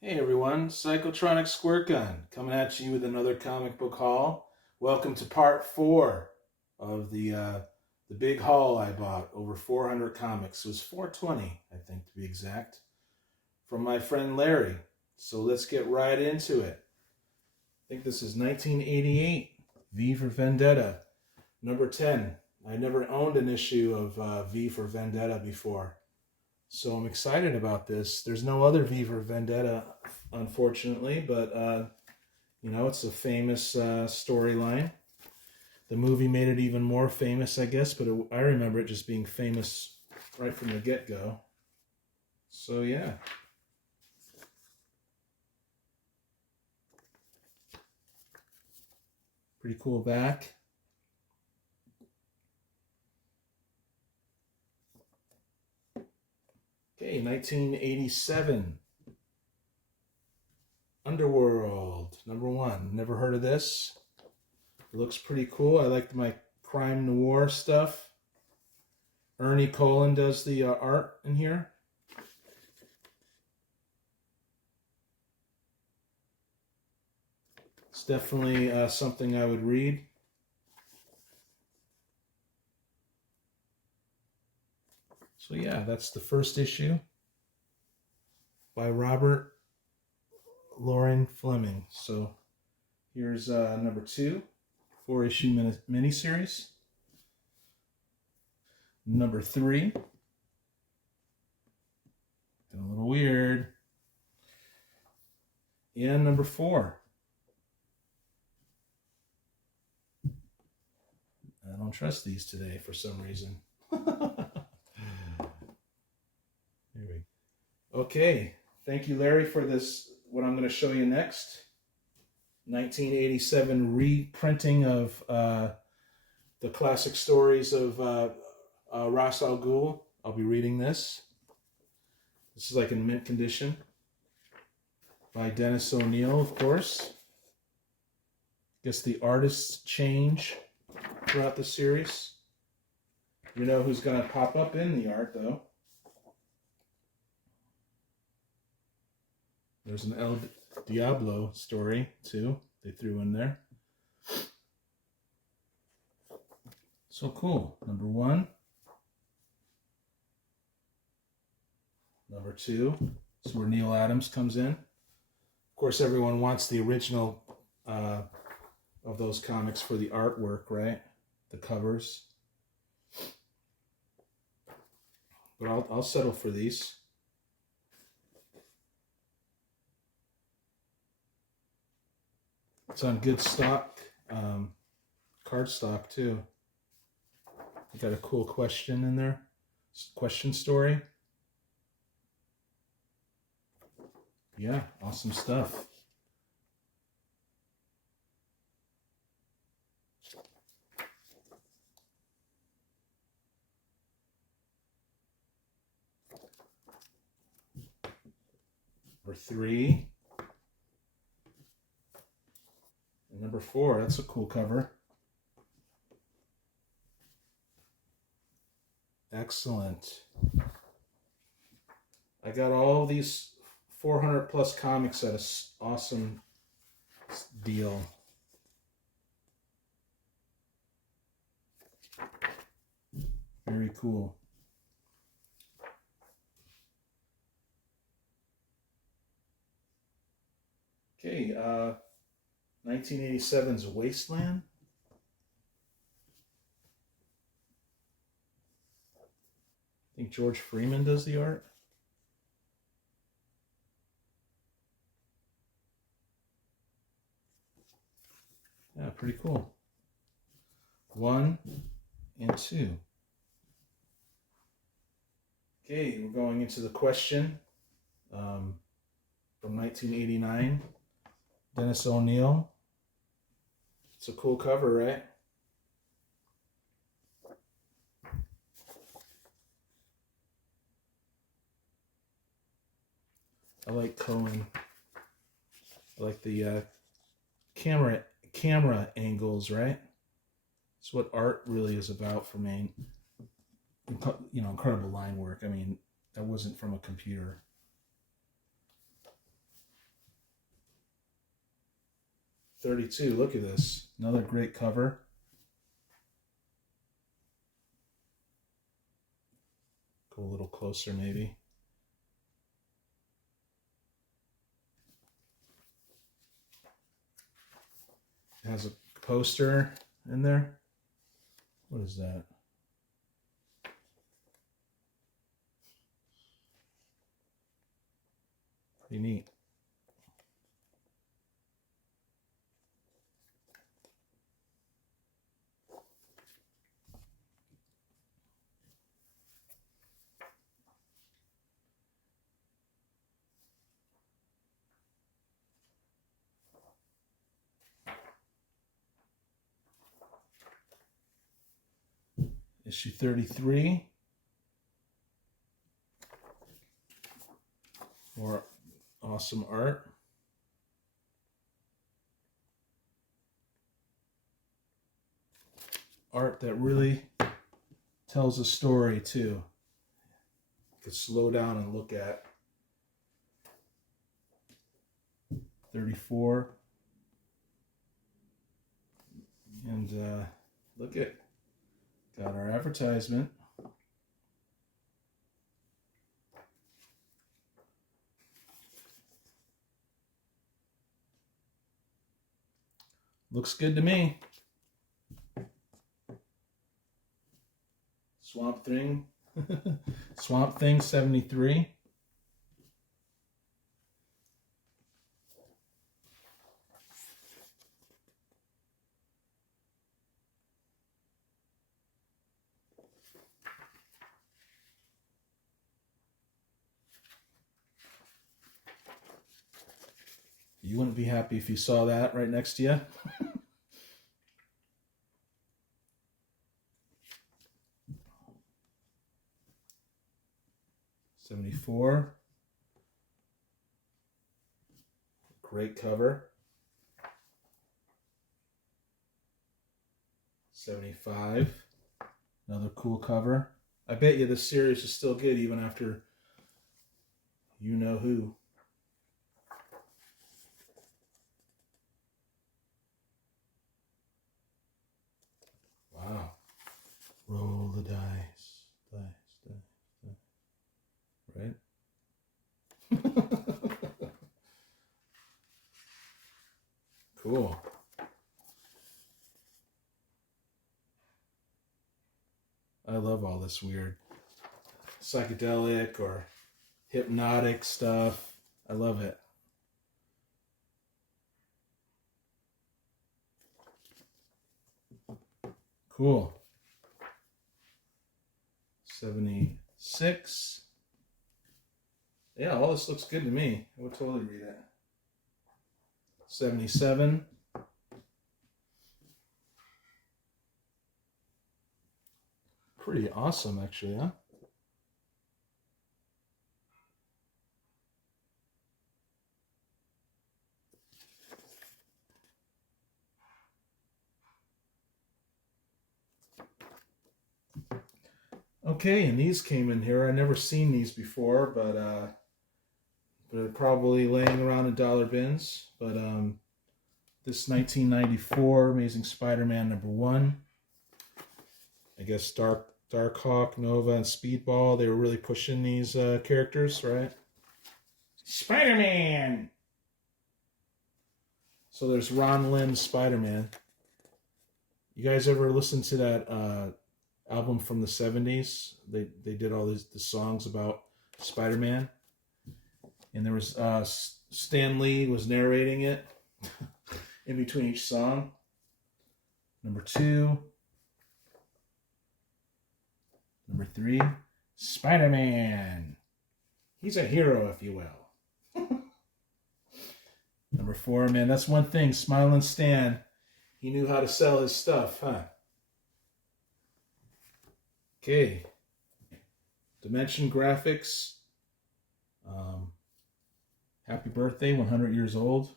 Hey everyone, Psychotronic Squirt Gun coming at you with another comic book haul. Welcome to part 4 of the big haul I bought. Over 400 comics. It was 420, I think to be exact, from my friend Larry. So let's get right into it. I think this is 1988, V for Vendetta, number 10. I never owned an issue of V for Vendetta before. So I'm excited about this. There's no other V for Vendetta, unfortunately, but it's a famous storyline. The movie made it even more famous, I guess, but I remember it just being famous right from the get-go. So yeah. Pretty cool back. Okay, 1987. Underworld, number 1. Never heard of this. It looks pretty cool. I like my crime noir stuff. Ernie Colin does the art in here. It's definitely something I would read. So yeah, that's the first issue by Robert Loren Fleming. So here's number 2, 4-issue miniseries. Number 3, a little weird. And number 4. I don't trust these today for some reason. Here we go. Okay, thank you, Larry, for this. What I'm going to show you next. 1987 reprinting of the classic stories of Ra's al Ghul. I'll be reading this. This is like in mint condition. By Dennis O'Neil, of course. Guess the artists change throughout the series. You know who's going to pop up in the art, though. There's an El Diablo story, too, they threw in there. So cool. Number 1. Number 2. This is where Neil Adams comes in. Of course, everyone wants the original of those comics for the artwork, right? The covers. But I'll settle for these. It's on good stock, card stock too. You got a cool question in there. Question story. Yeah, awesome stuff. Number 3. And number 4, that's a cool cover. Excellent. I got all these 400 plus comics at an awesome deal. Very cool. Okay, 1987's Wasteland. I think George Freeman does the art. Yeah, pretty cool. 1 and 2. Okay, we're going into the question from 1989. Dennis O'Neil. It's a cool cover, right? I like Cohen. I like the camera angles, right? It's what art really is about for me. Incredible line work. I mean, that wasn't from a computer. 32. Look at this. Another great cover. Go a little closer maybe. It has a poster in there. What is that? Pretty neat. Issue 33. More awesome art. Art that really tells a story too. You could slow down and look at. 34. And look at, got our advertisement. Looks good to me. Swamp Thing. Swamp Thing 73. You wouldn't be happy if you saw that right next to you. '74. Great cover. 75. Another cool cover. I bet you this series is still good even after you know who. Wow. Roll the dice. Dice. Right? Cool. I love all this weird psychedelic or hypnotic stuff. I love it. Cool. 76. Yeah, all this looks good to me. I would totally read it. 77. Pretty awesome, actually, huh? Okay, and these came in here. I never seen these before, but they're probably laying around in dollar bins. But this 1994 Amazing Spider-Man #1. I guess Darkhawk, Nova, and Speedball, they were really pushing these characters, right? Spider-Man! So there's Ron Lim's Spider-Man. You guys ever listen to that album from the 70s? They did all the songs about Spider-Man. And there was Stan Lee was narrating it in between each song. #2. #3, Spider-Man. He's a hero, if you will. #4, man, that's one thing. Smiling Stan, he knew how to sell his stuff, huh? Okay. Dimension Graphics. Happy birthday, 100 years old.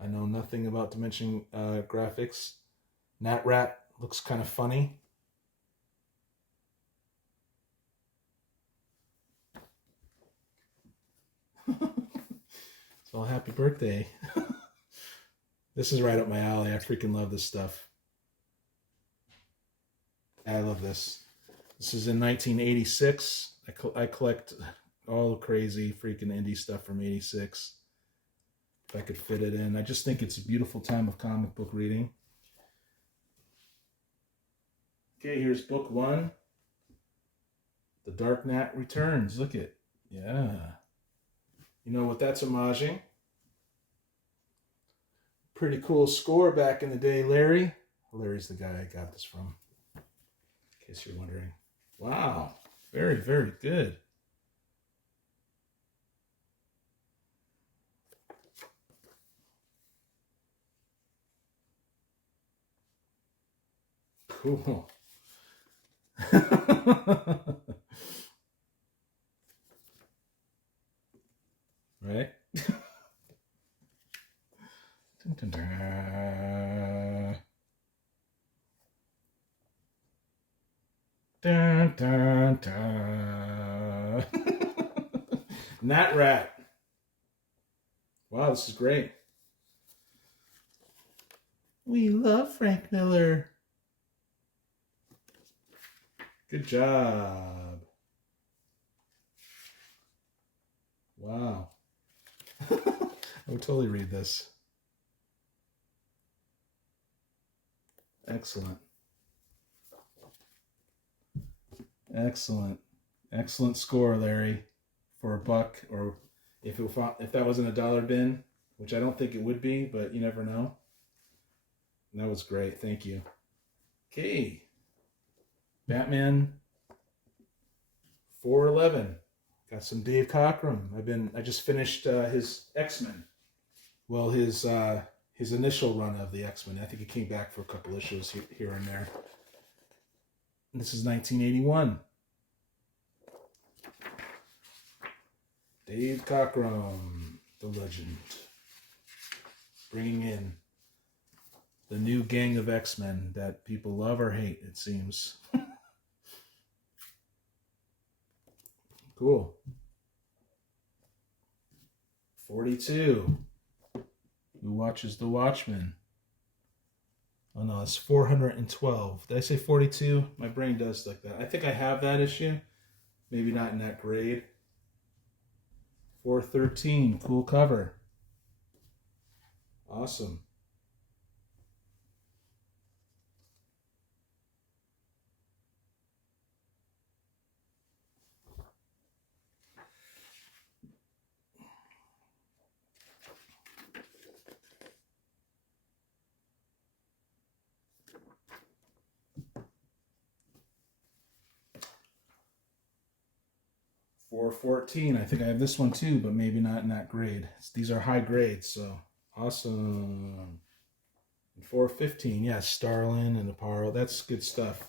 I know nothing about Dimension Graphics. Nat Rat looks kind of funny. So happy birthday. This is right up my alley. I freaking love this stuff. I love this. This is in 1986. I collect all the crazy freaking indie stuff from 86. If I could fit it in. I just think it's a beautiful time of comic book reading. Okay, here's book 1. The Dark Knight Returns. Look it. Yeah. You know what that's homaging? Pretty cool score back in the day, Larry. Larry's the guy I got this from, in case you're wondering. Wow. Very, very good. Cool. Right? Dun, dun, dun. Dun, dun, dun. Nat Rat. Wow, this is great. We love Frank Miller. Good job. Wow. I would totally read this. Excellent. Excellent. Excellent score, Larry, for $1, or if that wasn't a dollar bin, which I don't think it would be, but you never know. That was great. Thank you. Okay. Batman 411. Got some Dave Cockrum. I just finished his X-Men. Well, his initial run of the X-Men. I think he came back for a couple issues here and there. And this is 1981. Dave Cockrum, the legend, bringing in the new gang of X-Men that people love or hate, it seems. Cool. 42. Who watches The Watchmen? Oh no, it's 412. Did I say 42? My brain does like that. I think I have that issue. Maybe not in that grade. 413. Cool cover. Awesome. Four 14. I think I have this one too, but maybe not in that grade. These are high grades, so awesome. And 415, yeah, Starlin and Aparo. That's good stuff.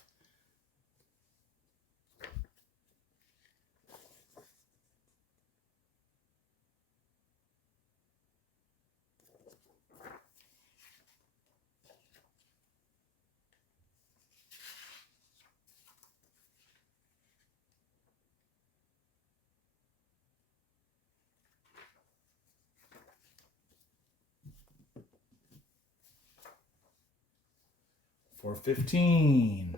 For 15.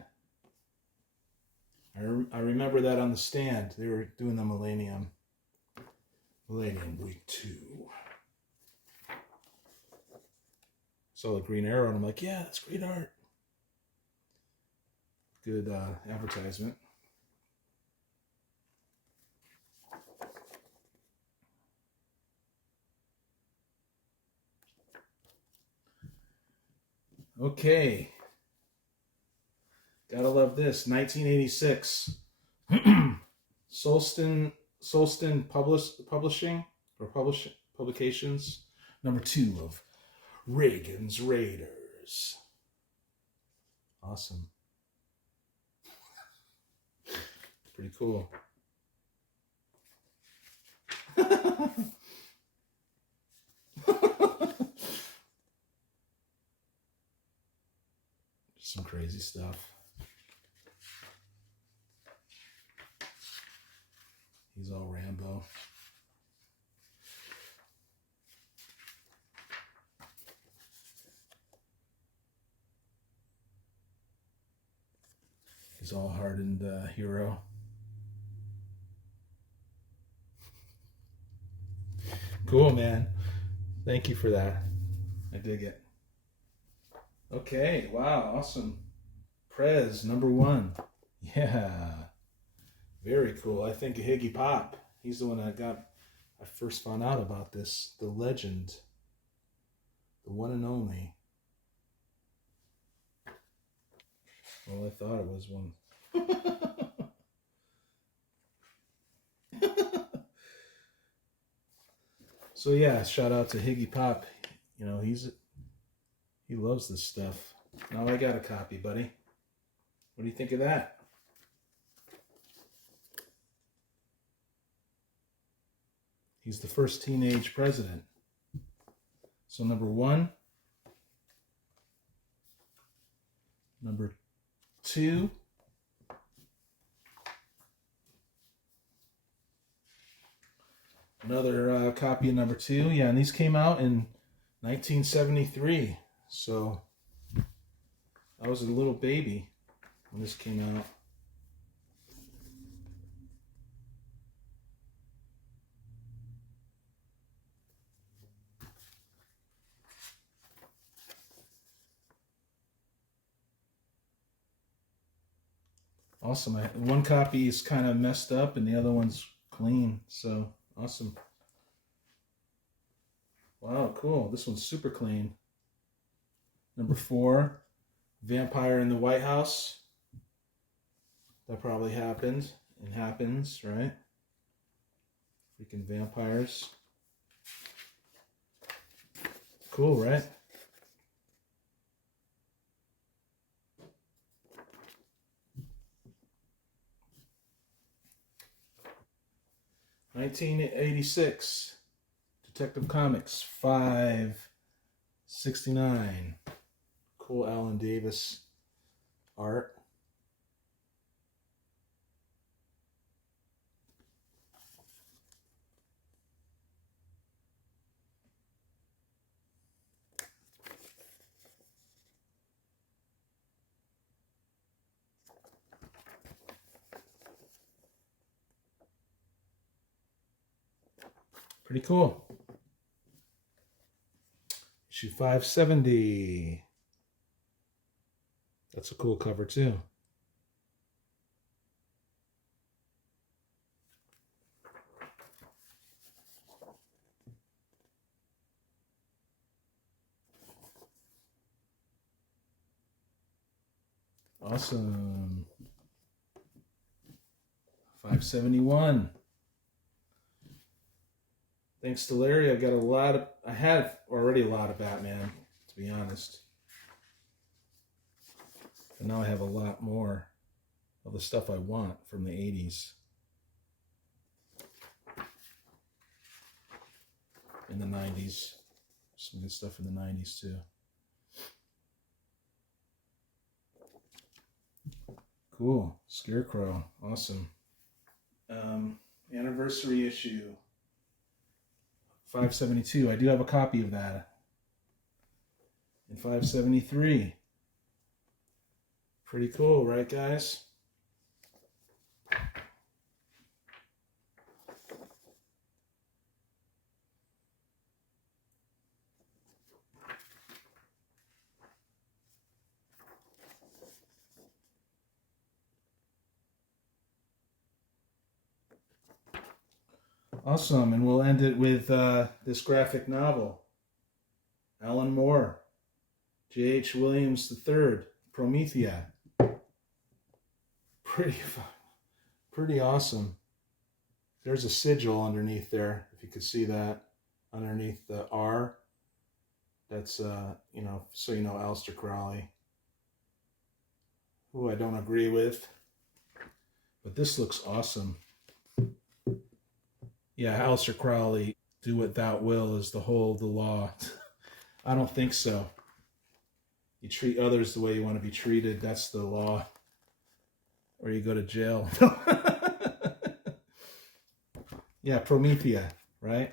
I remember that on the stand. They were doing the Millennium Week 2. Saw the Green Arrow and I'm like, yeah, that's great art. Good advertisement. Okay. Gotta love this. 1986. Solston Publishing or Publications. Number 2 of Reagan's Raiders. Awesome. Pretty cool. Some crazy stuff. He's all Rambo. He's all hardened hero. Cool, man. Thank you for that. I dig it. Okay, wow, awesome. Prez, number 1. Yeah, very cool. I think Higgy Pop. He's the one I first found out about this. The legend. The one and only. Well, I thought it was one. So yeah, shout out to Higgy Pop. You know, he loves this stuff. Now I got a copy, buddy. What do you think of that? He's the first teenage president. So number 1. Number 2. Another copy of number 2. Yeah, and these came out in 1973. So I was a little baby when this came out. Awesome. One copy is kind of messed up and the other one's clean. So awesome. Wow, cool. This one's super clean. Number 4, Vampire in the White House. That probably happened and happens, right? Freaking vampires. Cool, right? $1986. Detective Comics 569. Cool Alan Davis art. Pretty cool. Issue 570. That's a cool cover too. Awesome. 571. Thanks to Larry, I had already a lot of Batman, to be honest. And now I have a lot more of the stuff I want from the 80s. In the 90s. Some good stuff in the 90s too. Cool. Scarecrow. Awesome. Anniversary issue. 572. I do have a copy of that. And 573. Pretty cool, right, guys? Awesome, and we'll end it with this graphic novel. Alan Moore, J.H. Williams III, Promethea. Pretty awesome. There's a sigil underneath there, if you could see that, underneath the R. That's, so you know Aleister Crowley, who I don't agree with. But this looks awesome. Yeah, Aleister Crowley, do what thou will is the whole of the law. I don't think so. You treat others the way you want to be treated. That's the law. Or you go to jail. Yeah, Promethea, right?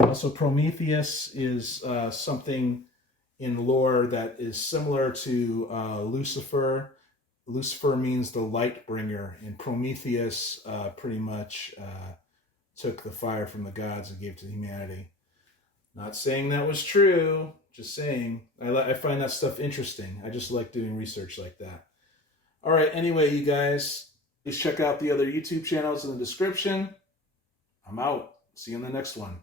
Also, Prometheus is something in lore that is similar to Lucifer Lucifer means the light bringer, and Prometheus pretty much took the fire from the gods and gave it to humanity. Not saying that was true, just saying. I find that stuff interesting. I just like doing research like that. All right, anyway, you guys, please check out the other YouTube channels in the description. I'm out. See you in the next one.